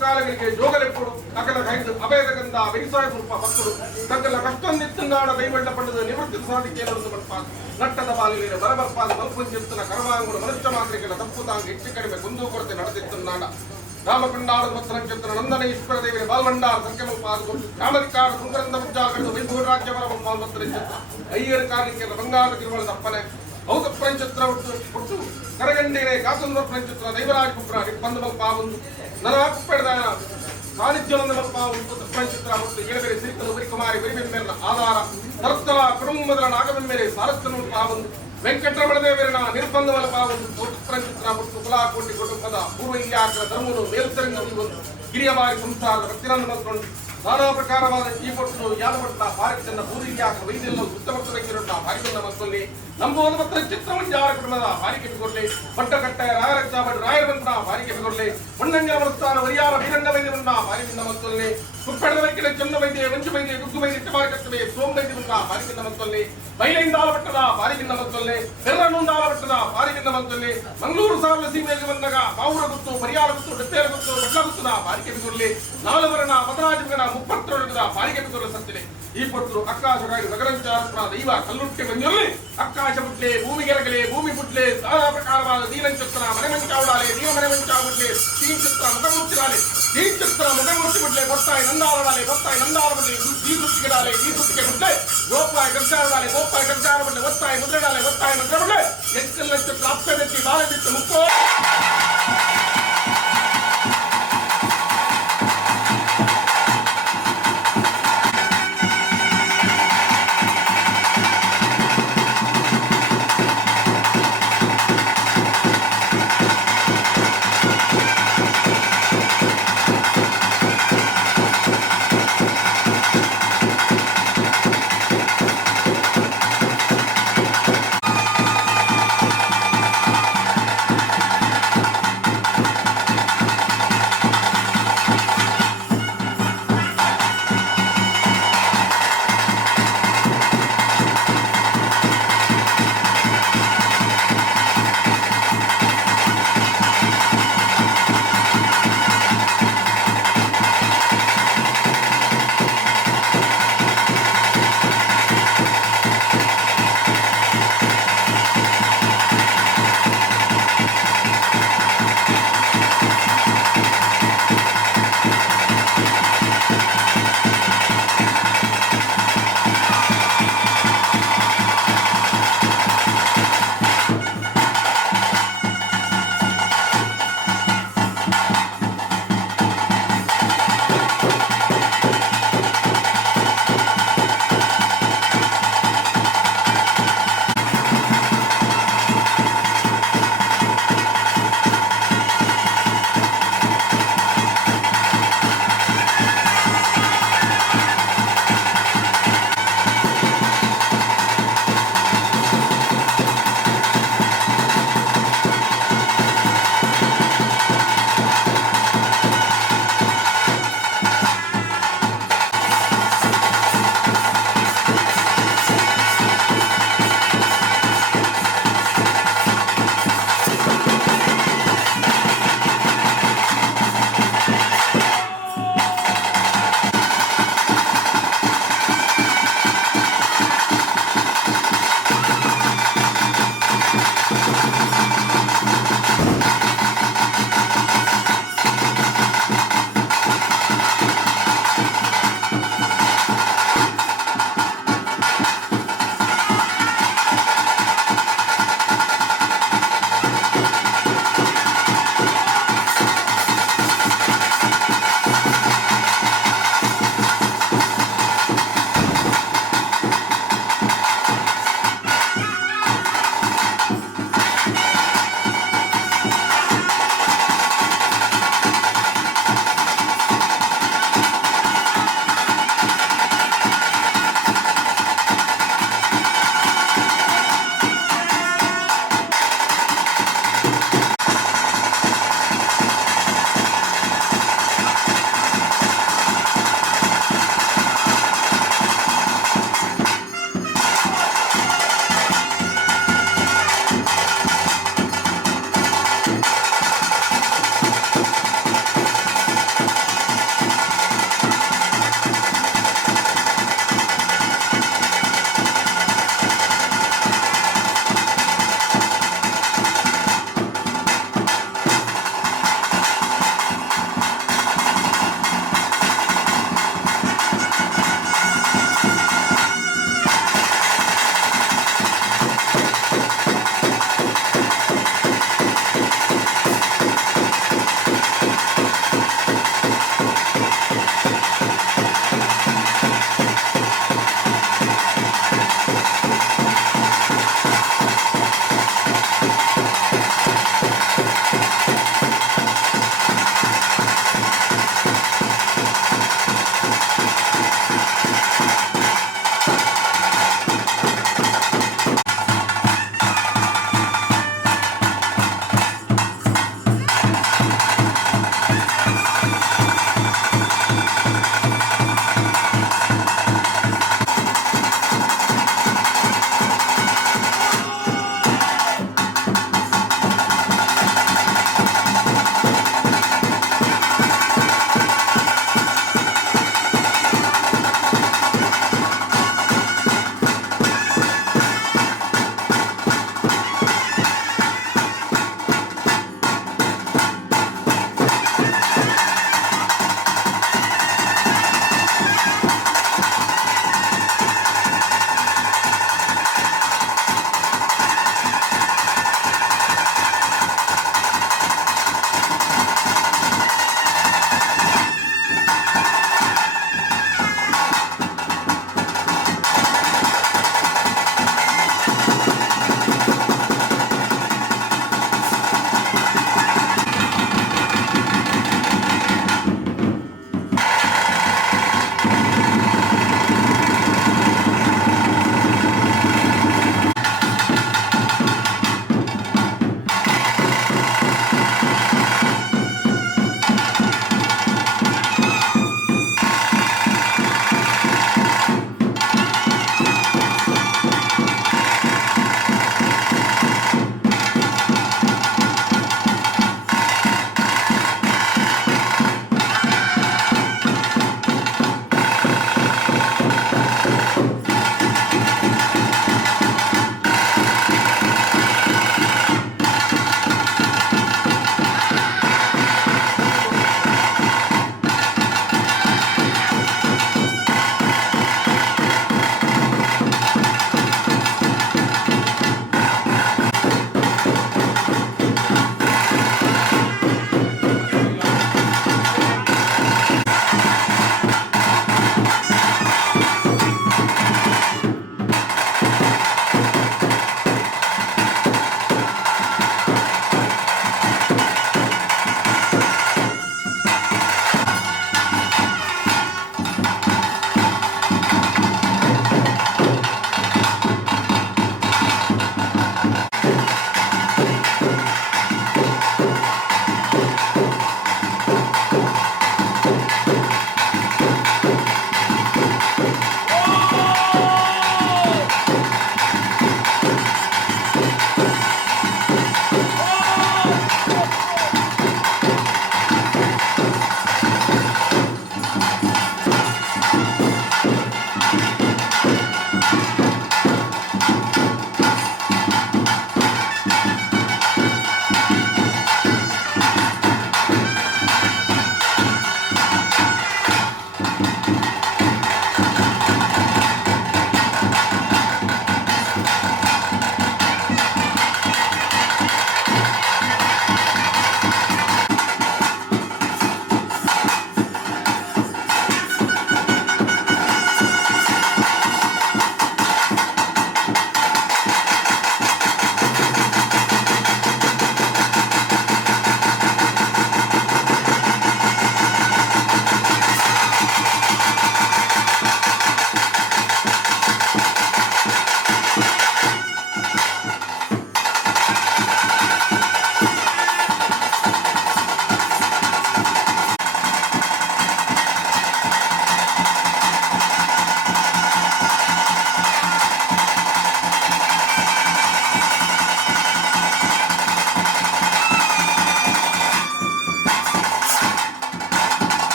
కాలగిరికి జోగలెప్పుడు అకల ఖైదు అభేదగంధ వ్యవసాయ రూప భక్తుడు తగ్గల కష్టం నిత్తున్నాడ దైవళ్ళ పండుగ నివృత్తి సాధికేనడు పడపాదు నట్టದ ಬಾಲಿನ ಬರಬರ್ಪಾದ ಮಲ್ಪು చెప్తున్న కర్మాంగుడు మనుష్య మాత్రికల తప్పుతాంగ ಹೆಚ್ಚು ಕಡಿಮೆ ಕುಂದು ಕೊರತೆ ನಡೆದಿತ್ತುನ್ನಾಡ ರಾಮಕೊಂಡಾಡ ಮತ್ತನ చెప్తున్న నందన ఈశ్వర దేవిని బాల్మండార సంఖ్యమ పాల్గొంటూ రామరికాడ సుందరంద ఉజ్జాగడు వైభవ రాజ్యవరం పాల్గొంటున్న అయ్యర్ కాలికి బంగారు తిరుమల తప్పనే ಔತ ಪಂಚತ್ರ ಹುಟ್ಟು ಕರಗಂಡಿರೆ ಕಾತುಂದ್ರ ಪಂಚತ್ರ ದೈವರಾಜ ಕುಪ್ರ ಬಂಧುಮಲ್ ಪಾವೊಂದು ನರಕು ಪಡೆದ ಸಾನ್ನಿಧ್ಯವನ್ನ ಪಾವೊಂದು ಪಂಚತ್ರ ಹುಟ್ಟು ಏಳಬೇರೆ ಸಿರಿಕಲು ಬರಿಕುಮಾರಿ ಬರಿಬೆಮ್ಮೆರ ಆಧಾರ ತರತ್ತಲ ಕುಟುಂಬದ ನಾಗಬೆಮ್ಮೆರೆ ಸಾರಸ್ಥನು ಪಾವೊಂದು ವೆಂಕಟರಮಣ ದೇವರನ ನಿರ್ಬಂಧವಲ್ಲ ಪಾವೊಂದು ಔತ ಪಂಚತ್ರ ಹುಟ್ಟು ಕುಲಾಕೋಟಿ ಕುಟುಂಬದ ಪೂರ್ವ ಇಲಾಖೆ ಧರ್ಮನು ಮೇಲ್ತರಂಗ ಒಂದು ಹಿರಿಯವಾರಿ ಸಂಸಾರದ ಭಕ್ತಿರನ್ನು ಮಲ್ಕೊಂಡು ನಾನಾ ಪ್ರಕಾರವಾದ ಈ ಪಟ್ಟು ಯಾದಪಟ್ಟ ಭಾರತದ ಭೂರಿಯಾಕ ವೈದ್ಯಲ್ಲ ಸುತ್ತಮುತ್ತಲಿರುವಂತಹ ಭಾರಿತನ ಮಕ್ಕಳಲ್ಲಿ ನಂಬೋದು ಮತ್ತು ಚಿತ್ರಮಂಜಾರ ಕುಟುಂಬದ ಬಾರಿಕೆ ಬಿಗೊಳ್ಳಿ ಪಟ್ಟಕಟ್ಟ ರಾಯರಕ್ಷಾಬಡ್ ರಾಯರವಂತ ಬಾರಿಕೆ ಬಿಗೊಳ್ಳಿ ಮಣ್ಣಂಗ ಅವಸ್ಥಾನ ವರಿಯಾರ ಬೀರಂಗ ವೈದ್ಯವಂತ ಬಾರಿಕಿಂದ ಮಕ್ಕಳಲ್ಲಿ ಕುಪ್ಪಡದ ವೈದ್ಯರ ಚಂದ ವೈದ್ಯ ಮಂಚು ವೈದ್ಯ ಗುಗ್ಗು ವೈದ್ಯ ಇಟ್ಟಮಾರಕತ್ತವೆ ಸೋಮ ವೈದ್ಯವಂತ ಬಾರಿಕಿಂದ ಮಕ್ಕಳಲ್ಲಿ ಬೈಲೈಂದಾಲ ಪಟ್ಟದ ಬಾರಿಕಿಂದ ಮಕ್ಕಳಲ್ಲಿ ಬೆರ್ರನೂಂದಾಲ ಪಟ್ಟದ ಬಾರಿಕಿಂದ ಮಕ್ಕಳಲ್ಲಿ ಮಂಗಳೂರು ಸಾಲ ಸೀಮೆಯಲ್ಲಿ ಬಂದಾಗ ಬಾವುರ ಗುತ್ತು ಪರಿಯಾರ ಗುತ್ತು ಡಪ್ಪೇರ ಗುತ್ತು ಬಡ್ಲ ಗುತ್ತದ ಬಾರಿಕೆ ಬಿಗೊಳ್ಳಿ ನಾಲ್ವರನ ಮದರಾಜಗನ ಮುಪ್ಪತ್ತೊಳಗದ ಬಾರಿಕೆ ಬಿಗೊಳ್ಳ ಸತ್ತಿದೆ ಈ ಪಟ್ಟರು ಆಕಾಶಗಾಗಿ ನಗರಂಚಾರ ದೈವ ಕಲ್ಲುಟ್ಟೆ ಬಂದಿರಲಿ ಆಕಾಶ ಬುಟ್ಲೆ ಭೂಮಿಗೆರಗಲೆ ಭೂಮಿ ಬುಟ್ಲೆ ನಾನಾ ಪ್ರಕಾರವಾದ ದೀನಂಚತ್ರ ಮನೆ ಮಂಚಾವಡಾಲೆ ನೀವ ಮನೆ ಮಂಚಾವಡ್ಲೆ ತೀನ್ ಚಿತ್ರ ಮುಖಮೂರ್ತಿರಾಲೆ ತೀನ್ ಚಿತ್ರ ಮುಖಮೂರ್ತಿ ಬಿಡ್ಲೆ ಗೊತ್ತಾಯಿ ನಂದಾರಡಾಲೆ ಗೊತ್ತಾಯಿ ನಂದಾರ ಬಡ್ಲೆ ಈ ಸುತ್ತಿಗೆಡಾಲೆ ಈ ಸುತ್ತಿಗೆ ಬಿಡ್ಲೆ ಗೋಪಾಯ ಗರ್ಜಾರಡಾಲೆ ಗೋಪಾಯ ಗರ್ಜಾರ ಬಡ್ಲೆ ಒತ್ತಾಯಿ ಮುದ್ರೆಡಾಲೆ ಒತ್ತಾಯಿ ಮುದ್ರೆ ಬಿಡ್ಲೆ ಎಕ್ಕಲ್ ನಕ್ಷತ್ರ ಅಪ್ಪೆದೆತ್ತಿ ಬಾಳೆ ಬಿಟ್ಟು ಮುಕ್ಕೋ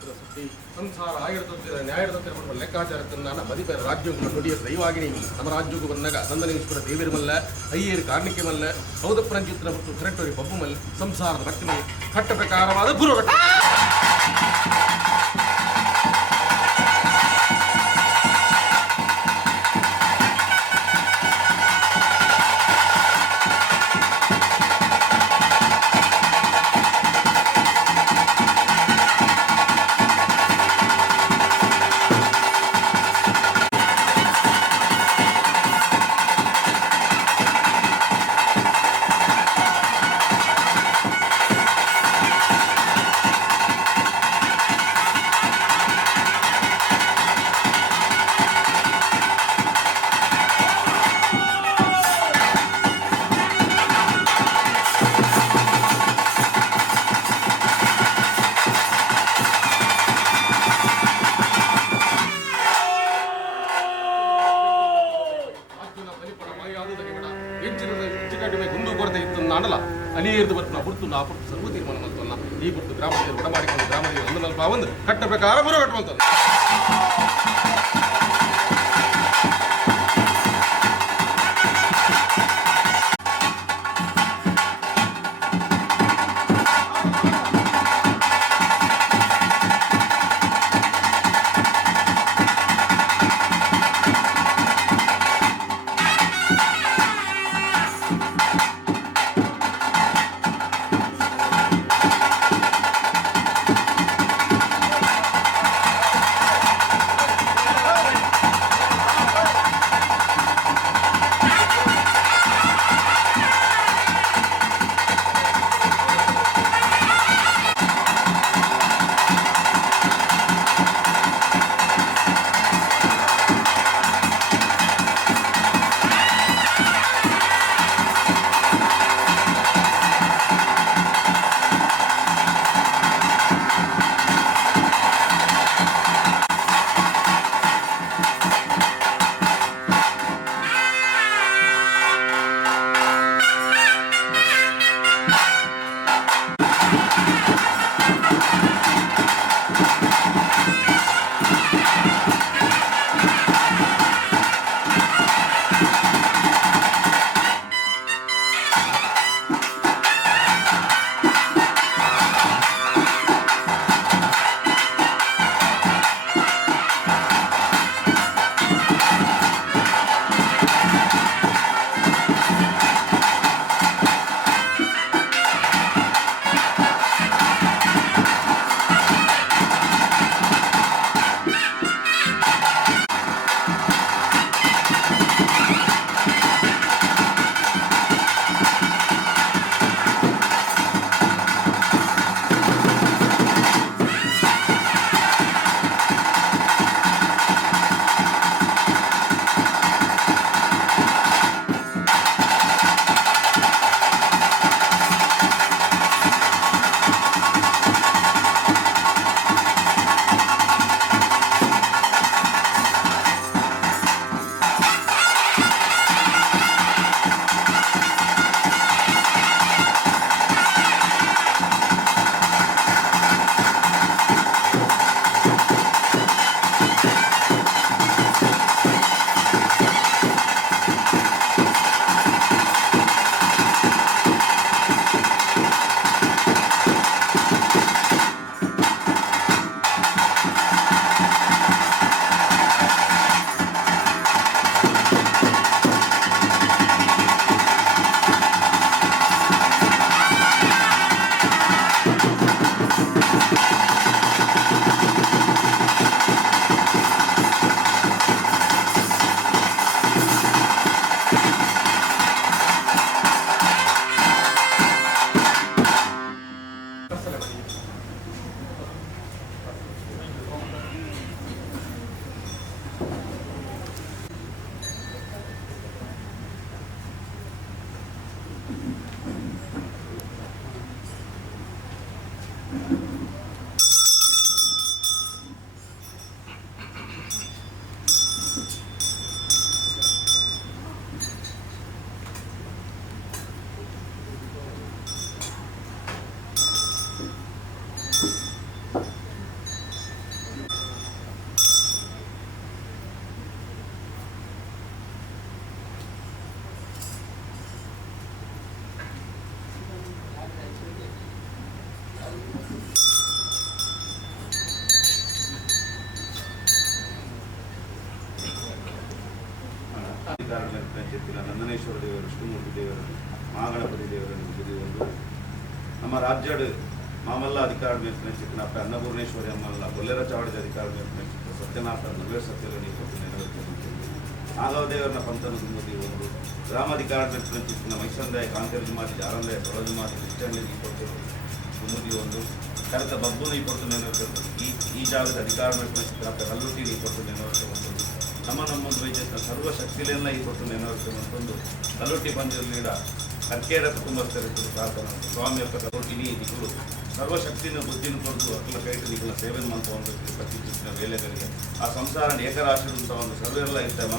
ಪುತ್ರ ಸುಟ್ಟಿ ಸಂಸಾರ ಆಗಿರ್ತಂತಿರ ನ್ಯಾಯದಂತಿರುವ ಲೆಕ್ಕಾಚಾರಕ್ಕೆ ನಾನು ಮದಿಪೇರ ರಾಜ್ಯಗಳು ನುಡಿಯ ದೈವಾಗಿ ನೀವು ನಮ್ಮ ರಾಜ್ಯಕ್ಕೂ ಬಂದಾಗ ನಂದನೇಶ್ವರ ದೇವಿರಮಲ್ಲ ಅಯ್ಯೇರು ಕಾರಣಿಕೆಮಲ್ಲ ಸೌದ ಪ್ರಂಜಿತ್ರ ಮತ್ತು ಕರೆಕ್ಟರಿ ಬಬ್ಬುಮಲ್ಲ ಸಂಸಾರದ ಭಕ್ತಿ ಕಟ್ಟ ಪ್ರಕಾರವಾದ ಗುರು ಅಲಿಯರ್ದು ಬರ್ತು ನಾ ಪುರ್ತು ಸರ್ವ ತೀರ್ಮಾನ ಮಾಡ್ತಲ್ಲ ಈ ಪುರ್ತು ಗ್ರಾಮದಲ್ಲಿ ಒಡ ಮಾಡಿಕೊಂಡು ಗ್ರಾಮದಲ್ಲಿ ಒಂದು ಮಲ್ಪ ಒಂದು ಕಟ್ಟ ಪ್ರಕಾರ ಬರೋ ಕಟ್ಟುವಂತ ಪಂಚಾಯತಿನ ನಂದನೇಶ್ವರ ದೇವರು, ವಿಷ್ಣುಮೂರ್ತಿ ದೇವರು, ಮಹಾಗಣಪತಿ ದೇವರನ್ನು ಬುದಿಗೊಂಡು ನಮ್ಮ ರಾಜ್ಯಡ್ ಮಾಮಲ್ಲ ಅಧಿಕಾರ ಮೇಲ್ಪನೆಚ್ಚಿನ ಅಪ್ಪ ಅನ್ನಪೂರ್ಣೇಶ್ವರಿ ಅಮ್ಮಲ್ಲ ಬೊಲ್ಲೆರ ಚಾವಡಿದ ಅಧಿಕಾರ ಮೇಲ್ಪನೆಚ್ಚಿನ ಸತ್ಯನಾಥ ನಡುವೆ ಸತ್ಯದಲ್ಲಿ ಕೊಟ್ಟು ನೆರವೇರಿಸಿಕೊಂಡು ನಾಗವದೇವರನ್ನ ಪಂತನ ದುಂಬುದಿ ಒಂದು ಗ್ರಾಮಾಧಿಕಾರ ಮೇಲ್ಪನೆಚ್ಚಿನ ಮೈಸಂದಾಯ ಕಾಂತೇರಿ ಮಾದಿ ಜಾರಂದಾಯ ತೊಳಜು ಮಾದಿ ಕ್ರಿಶ್ಚಿಯನ್ಗೆ ಕೊಟ್ಟು ದುಂಬುದಿ ಒಂದು ಕರೆದ ಬಬ್ಬುನ ಈ ಕೊಟ್ಟು ನೆರವೇರಿಸಿಕೊಂಡು ಈ ಜಾಗದ ಅಧಿಕಾರ ಮೇಲ್ಪನೆಚ್ಚಿನ ಅಪ್ಪ ಕಲ್ಲುಟಿ ಈ ಕೊಟ್ಟು ನೆರವೇರಿಸಿಕೊಂಡು ನಮ್ಮೊಂದು ವೈದ್ಯ ಸರ್ವಶಕ್ತಿಲೆಲ್ಲ ಈ ಕೊಟ್ಟು ನೆರವೇರಿಸಿಕೊಂಡು ಕಲ್ಲುಟ್ಟಿ ಪಂಚದ ಕರ್ಕೇರ ಕುಟುಂಬಸ್ಥರಿದ್ದು ಪ್ರಾರ್ಥನೆ ಸ್ವಾಮಿ యొక్క కరోటిని నిగులు సర్వశక్తిని బుద్ధిని కొడుతూ అట్ల కైట నిగుల సేవన మంత్రం ప్రతిష్ఠించిన వేలగలిగే ఆ సంసారాన్ని ఏకరాశుడంతో ಒಂದು ಸರ್ವೆಲ್ಲ ಇರ್ತಾರೆ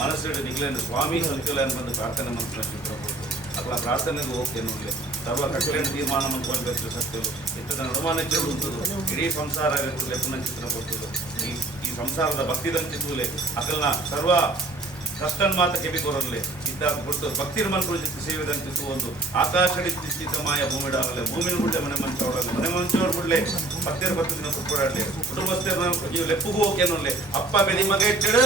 ಮನಸ್ಸಿಡು ನಿಗುಲನ್ನು ಸ್ವಾಮಿ ಕಲಿಕಲನ್ನು ಬಂದು ಪ್ರಾರ್ಥನೆ ಮಂತ್ರ ಚಿತ್ರಪಟ್ಟು ಅಟ್ಲ ಪ್ರಾರ್ಥನೆಗೆ ಹೋಗ್ತೇನೆ ನೋಡಲಿ ಸರ್ವ ಕಟ್ಟಲೆಯನ್ನು ತೀರ್ಮಾನ ಮಂತ್ರಿಸಿದ ಸತ್ಯಗಳು ಇಂಥದ ನಡುಮಾನಜ್ಜರು ಉಂಟದು ಇಡೀ ಸಂಸಾರ ಲೆಪ್ಪನ ಚಿತ್ರ ಕೊಟ್ಟದು ಈ ಸಂಸಾರದ ಭಕ್ತಿದಂತಿತೂಲೆ ಅಕಲ್ನ ಸರ್ವ ಕಷ್ಟನ್ ಮಾತ ಕೆಬಿ ಕೊರಲೆ ಇದ್ದಾಗ ಕೊಟ್ಟು ಭಕ್ತಿರ ಮನ್ಕೊಂಡು ಸೇವೆದಂತಿತ್ತು ಒಂದು ಆಕಾಶಡಿ ಸ್ಥಿತಮಾಯ ಭೂಮಿಡಾಗಲೆ ಭೂಮಿನ ಬಿಡ್ಲೆ ಮನೆ ಮಂಚವಳಲ್ಲ ಮನೆ ಮಂಚವ್ರ ಬಿಡ್ಲೆ ಭಕ್ತಿರ ಬರ್ತದಿನ ಕುಟ್ಕೊಡಾಡ್ಲೆ ಕುಟುಂಬಸ್ಥರ ನೀವು ಲೆಪ್ಪಗೂ ಹೋಗ್ಯನೊಲ್ಲೆ ಅಪ್ಪ ಬೆಳಿ ಮಗ ಇಟ್ಟಿಡು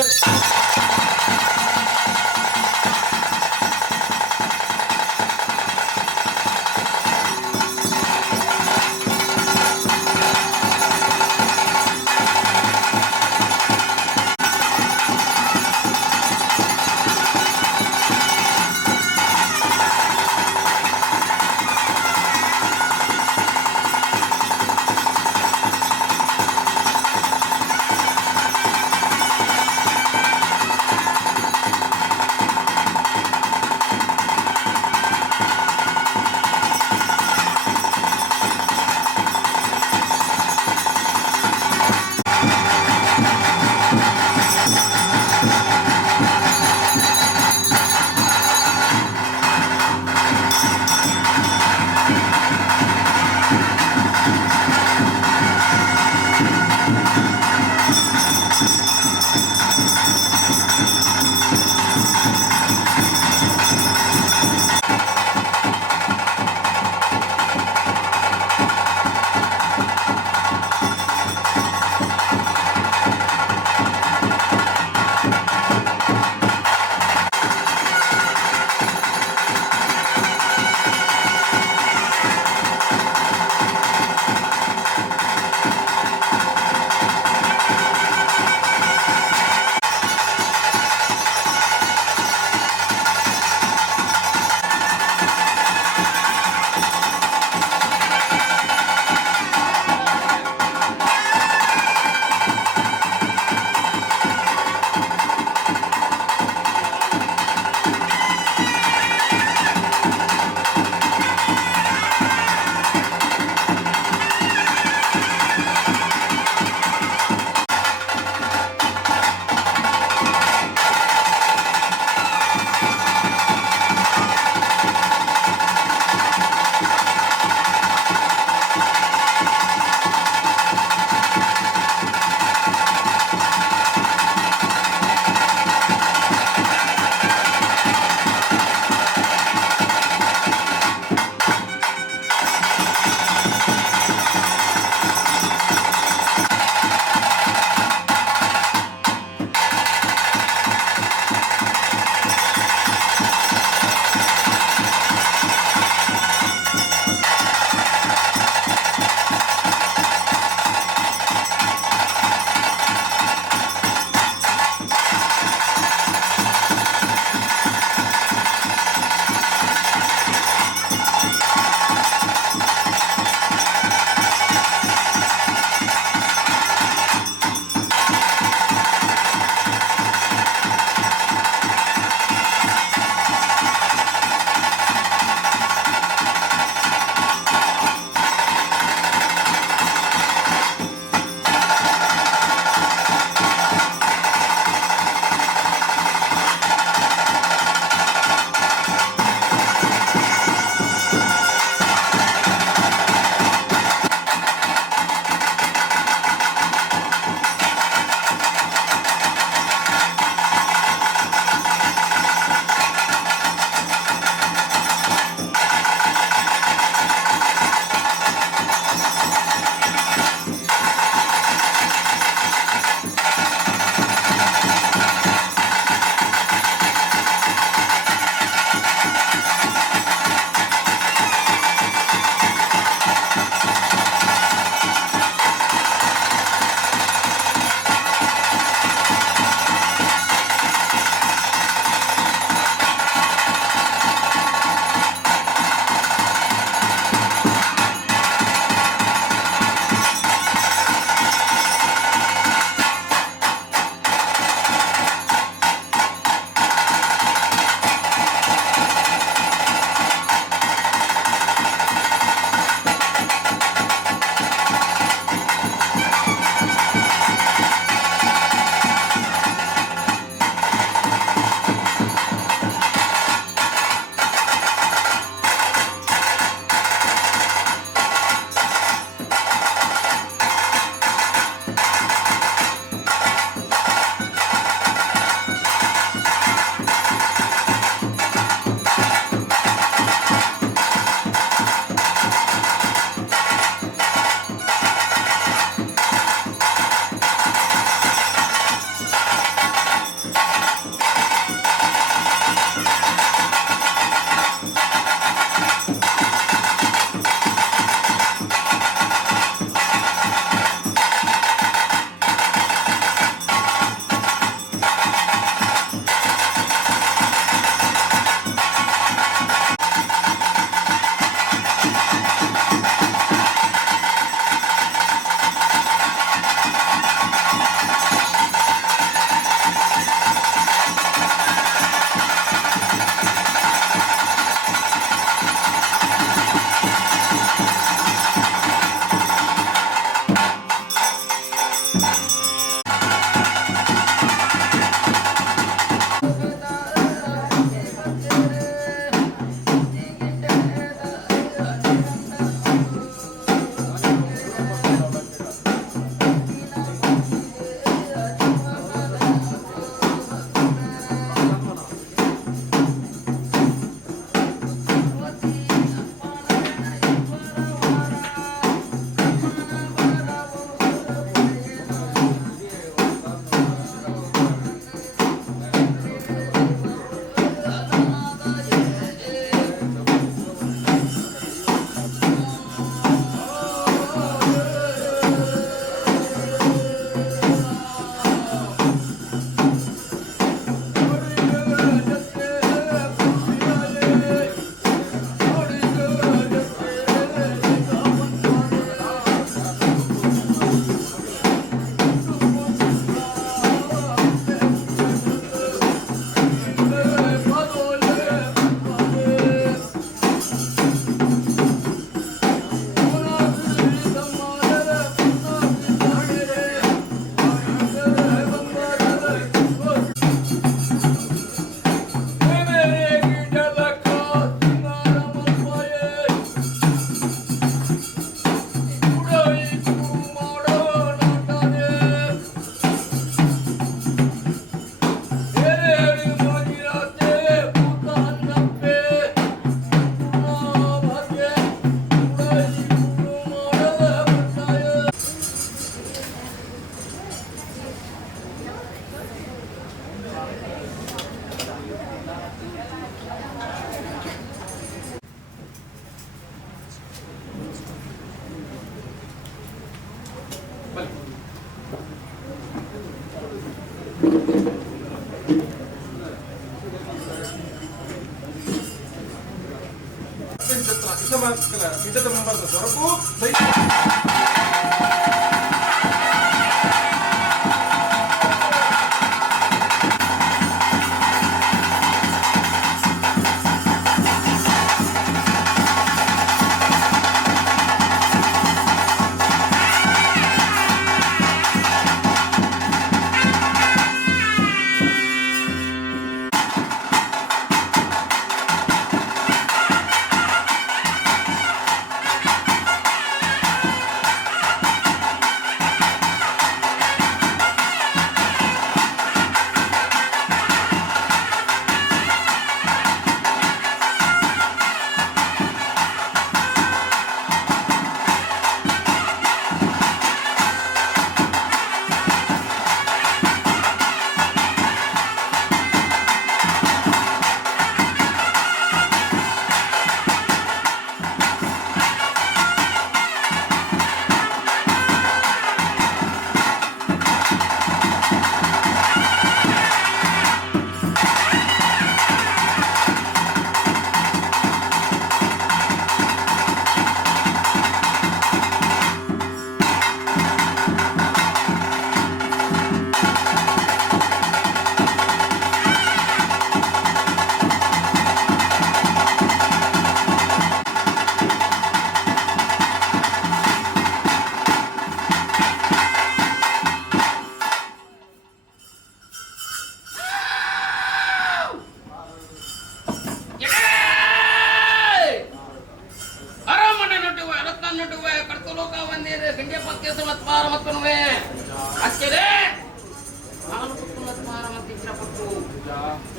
ఇసమక్కల బిడ్డత ముంబర్ల కొరకు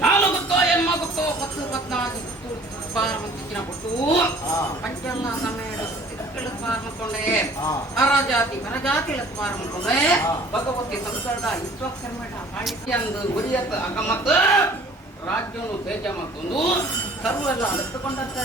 నాలుగుతో ఎన్మగుతో పత్తు పద్నాలుగు పారమంతించినప్పుడు పంచల్ల సమేడు పారమంటుండే పరజాతి పారమంటుండే ಭಗವತಿ ಸಂಸರ್ಡ ಇಷ್ಟೋಕ್ಷರಮೇಟ ಪಾಂಡಿತ್ಯಂದು ಗುರಿಯತ್ ಅಗಮತ್ ರಾಜ್ಯವನ್ನು ತೇಜ ಮತ್ತೊಂದು ಸರ್ವೆಲ್ಲ ಎತ್ತುಕೊಂಡಂತೆ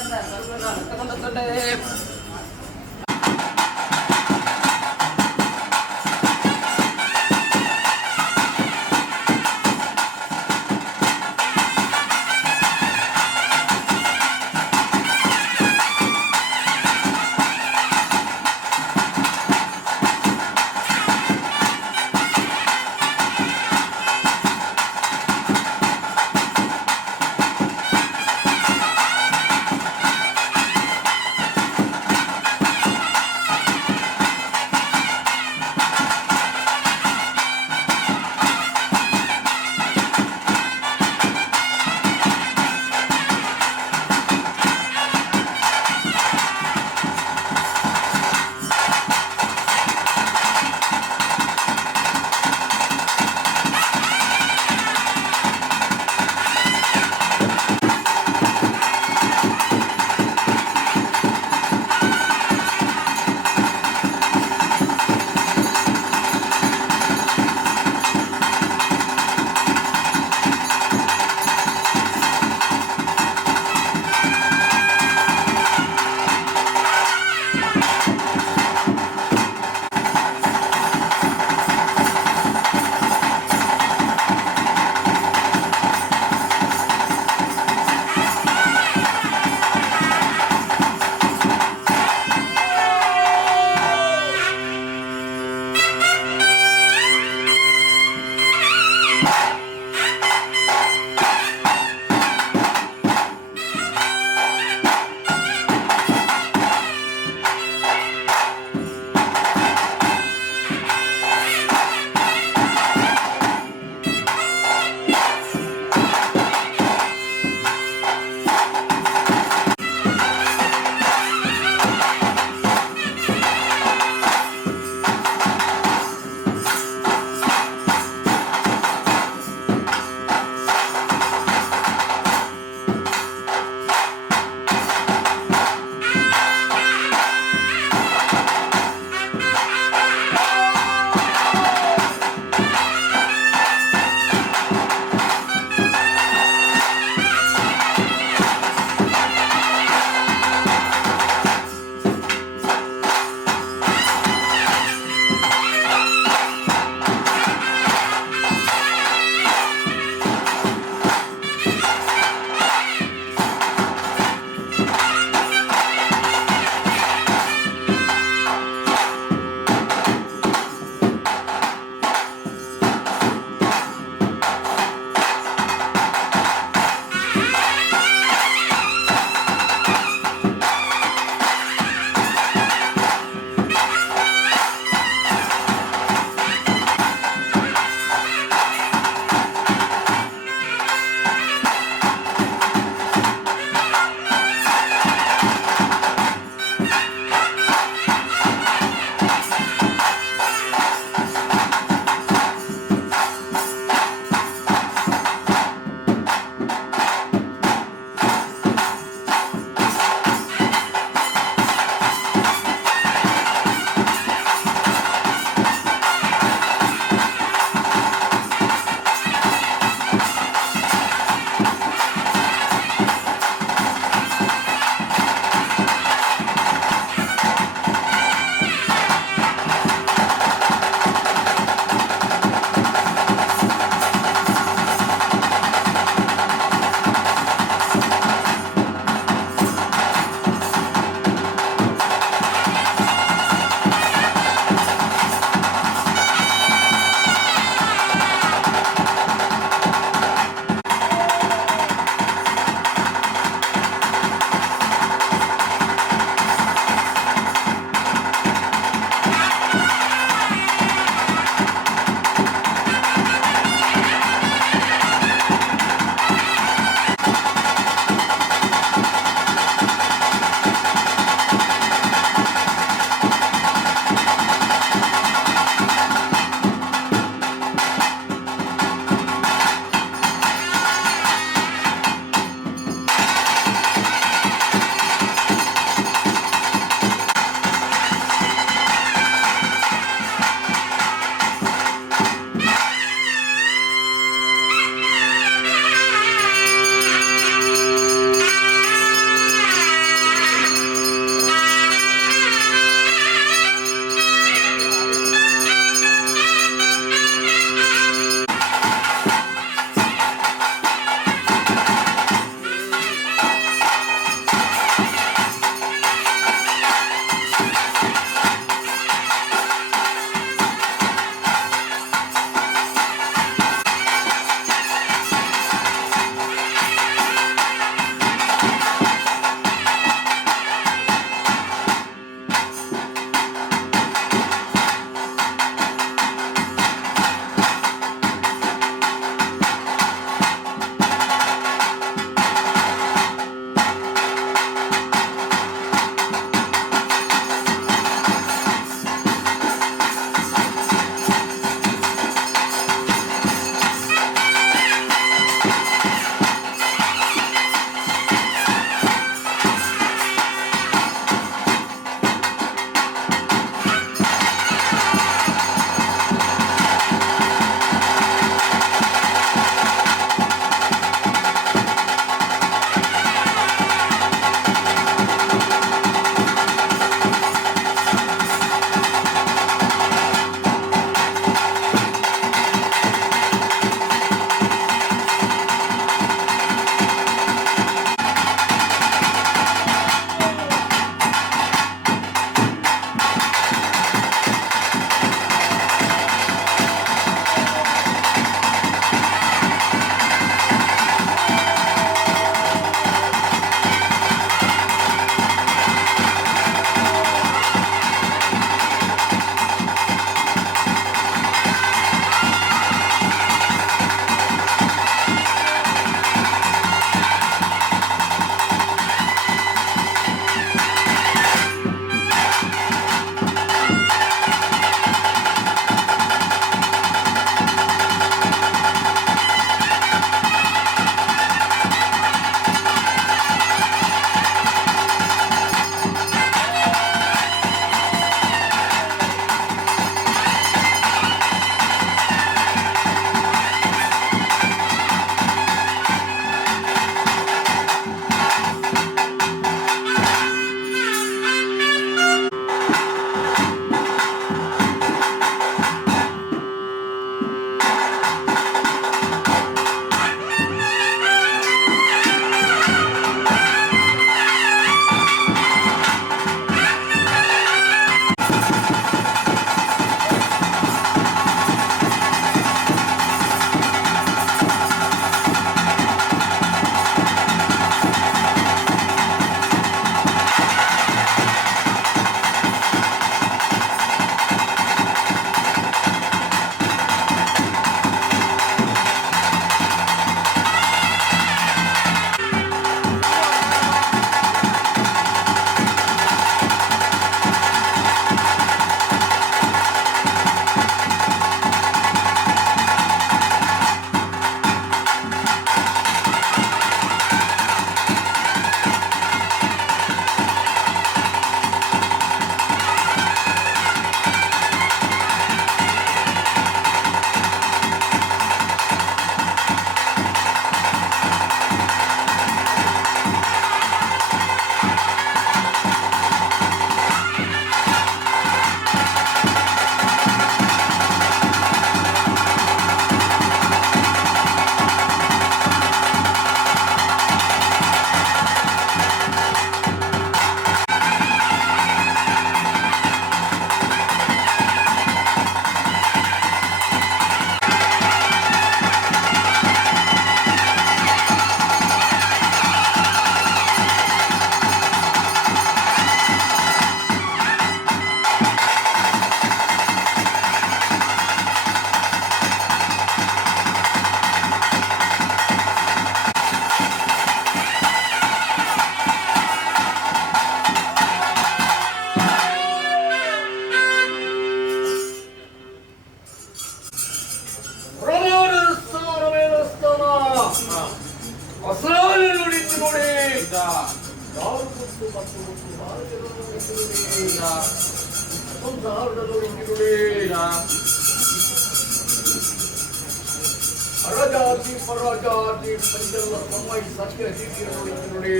ಅರಜಾತಿ ಪರಜಾತಿ ಪಂಚಲ್ಲ ತಮ್ಮೈ ಸತ್ಯ ಹಿರಿಯರು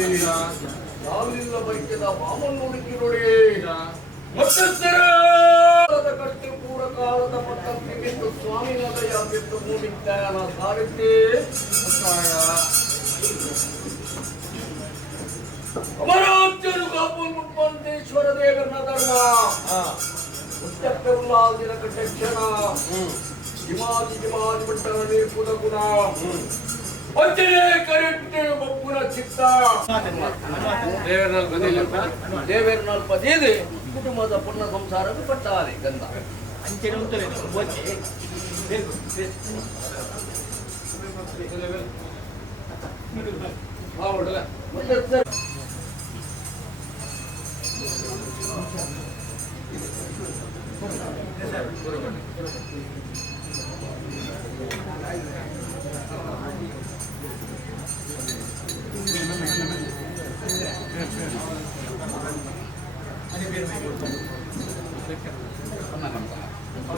ಯಾವಿಲ್ಲ ಬೈಕ್ಯದ ಮಾಮನ್ನು ಹುಡುಕಿ ನೋಡಿ ಕಟ್ಟು ಪೂರ ಕಾಲದ ಮತ್ತಂತೆ ಬಿದ್ದು ಸ್ವಾಮಿ ನದಯ ಬಿದ್ದು ಮೂಡಿದ್ದಾನ ಸಾರಿದ್ದೆ ಅಮರಾಜ್ಯನು ಕಾಪುಲ್ ಮುಟ್ಪಂತೇಶ್ವರ ದೇವರನ ಧರ್ಮ ಉಚ್ಚಕ್ಕೆ ಉಲ್ಲಾದಿನ ಕಟ್ಟಕ್ಷಣ ಜಿಮಾಜಿ ಬಿಟ್ಟರ ನಿರ್ಪುದ ಗುಣ ಒಜ್ಜನೆ ಕರೆಕ್ಟ್ ಬಪ್ಪುನ ಚಿತ್ತ ದೇವೇರ್ನಾಲ್ ಪದೇದೆ ಕುಟುಂಬದ ಪುಣ್ಯ ಸಂಸಾರಕ್ಕೆ ಪಟ್ಟಾದೆ ಗಂಧ ಅಂಚೆನೆ ಉಂಟಲ್ಲ ಓಚೆ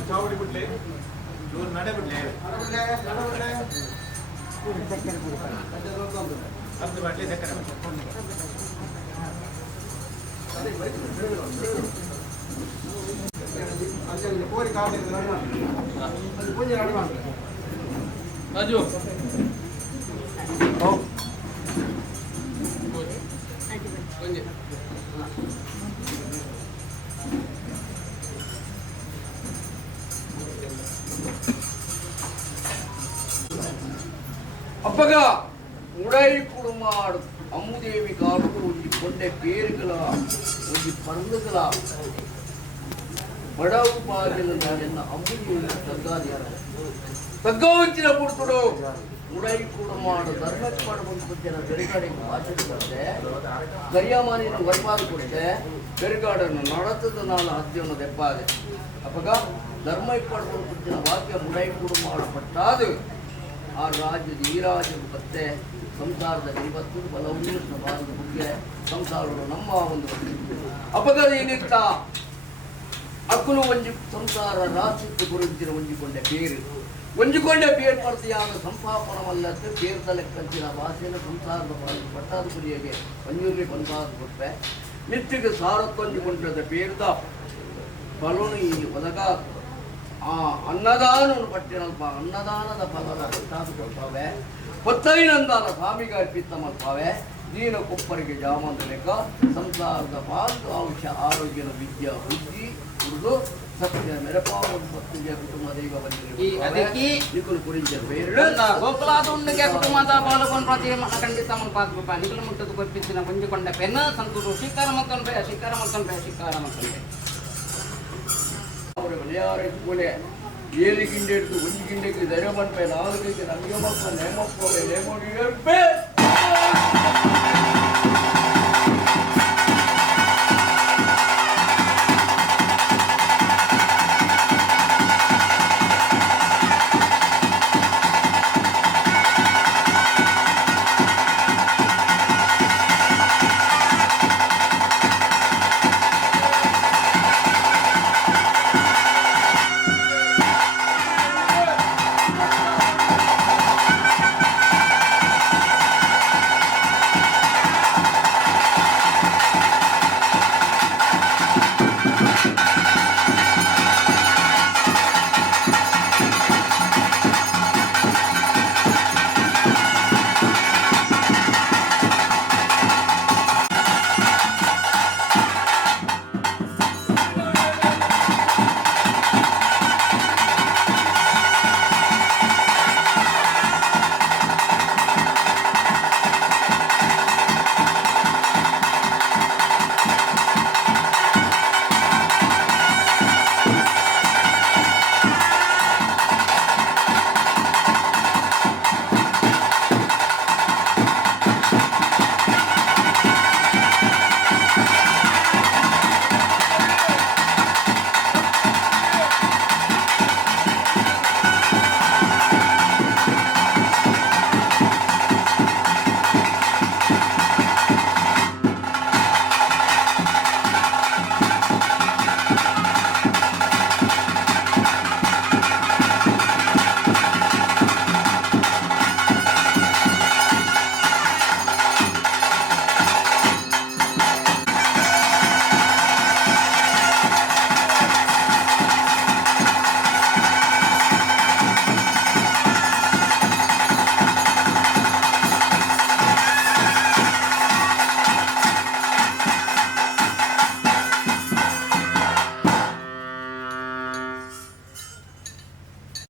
ಚಾವಡಿ ಬಿಡ್ಲಿ ನಡೆ ಬಿಡ್ಲೆ ಅರ್ಧ ಬಾಟ್ಲಿ ಸಕ್ಕರೆ ಕೋರಿ ಕಾವಡಿ ಪೂಜೆ ಮಾಡಿ ರಾಜು ಅಪ್ಪಗ ಉಡೈ ಕುಡುಮಾಡು ಅಮ್ಮುದೇವಿ ಕಾಡು ಒಂಜಿ ಕೊಂಡೆ ಬೇರುಗಳ ಒಂಜಿ ಪರ್ಲುಗಳ ಬಡವು ಬಾಗಿಲು ನಾನೆನ್ನ ಅಮ್ಮುದೇವಿ ತಗ್ಗವಂಚಿನ ಪುರ್ತುಡು ಉಡೈ ಕುಡುಮಾಡು ಧರ್ಮಕ್ಕೆ ಬಂದು ಜನ ಬೆರಗಾಡಿಗೆ ಭಾಷೆ ಕೊಟ್ಟೆ ಕರಿಯಮಾನಿನ ವರ್ಪಾದ ಕೊಟ್ಟೆ ಬೆರಗಾಡನ್ನು ನಡತದ ನಾನು ಹದ್ಯವನ್ನು ದೆಪ್ಪಾದೆ ಅಪ್ಪಗ ಧರ್ಮ ಇಪ್ಪಡ್ಕೊಂಡು ಜನ ವಾಕ್ಯ ಮುಡೈ ಕುಡುಮಾಡು ಪಟ್ಟಾದು ಆ ರಾಜ್ಯದ ಈ ರಾಜ್ಯದ ಮತ್ತೆ ಸಂಸಾರದ ಇವತ್ತು ಬಲವನ್ನು ಭಾರತದ ಬಗ್ಗೆ ಸಂಸಾರಗಳು ನಮ್ಮ ಒಂದು ಅಪಗದ ಏನಿತ್ತ ಅಕ್ಕಲು ಒಂಜಿ ಸಂಸಾರ ರಾಜ್ಯಕ್ಕೆ ಗುರುತಿನ ಒಂಜಿಕೊಂಡೆ ಬೇರು ಒಂಜಿಕೊಂಡೆ ಬೇರು ಪರ್ತಿಯಾದ ಸಂಪಾಪನವಲ್ಲದ್ದು ಬೇರ್ದ ಲೆಕ್ಕಂಚಿನ ಭಾಷೆಯನ್ನು ಸಂಸಾರದ ಪಟ್ಟಾದ ಕುರಿಯಗೆ ಪಂಜೂರಿ ಬಂದಾದ ಕೊಟ್ಟೆ ನಿತ್ತಿಗೆ ಸಾರತ್ತೊಂಜಿಕೊಂಡದ ಬೇರ್ದ ಫಲನು ಈ ಒದಗ ಆ ಅನ್ನದಾನವನ್ನು ಪಟ್ಟಿನಲ್ಪ ಅನ್ನದಾನದ ಫಲದ ಪಟ್ಟಾದು ಕೊಡ್ತಾವೆ ಪತ್ತೈನಂದಾನ ಸ್ವಾಮಿಗೆ ಅರ್ಪಿತ ಮಾಡ್ತಾವೆ ದೀನ ಕೊಪ್ಪರಿಗೆ ಜಾಮಂದ ಲೆಕ್ಕ ಸಂಸಾರದ ಪಾಲ್ದು ಅಂಶ ಆರೋಗ್ಯದ ವಿದ್ಯಾ ಬುದ್ಧಿ ಹುಡುದು ಸತ್ಯ ಮೆರಪಾವನ ಭಕ್ತಿಗೆ ಕುಟುಂಬ ದೈವ ಬಂದಿರುವುದು ಕುರಿಂಚರು ಬೇರೆ ಗೋಕುಲಾದುಂಡಿಗೆ ಕುಟುಂಬದ ಬಾಲಕನ್ ಪ್ರತಿ ಖಂಡಿತ ಮಲ್ಪಾದ ನಿಖಲು ಮುಟ್ಟದು ಕೊಪ್ಪಿಸಿನ ಮುಂಜಿಕೊಂಡ ಪೆನ್ನ ಸಂತೂರು ಶಿಕಾರ ಮಕ್ಕಂಬೆ ಶಿಕಾರ ಮಕ್ಕಂಬೆ ಶಿಕಾರ ಮಕ್ಕಂಬೆ ಅವರ ವಿளையாட ஏழு கிண்டெடுத்து ஒன்று கிண்டைக்கு தரமன்பை நாலு நம்பியமப்ப நேமப்போவை நேமொழியற்பே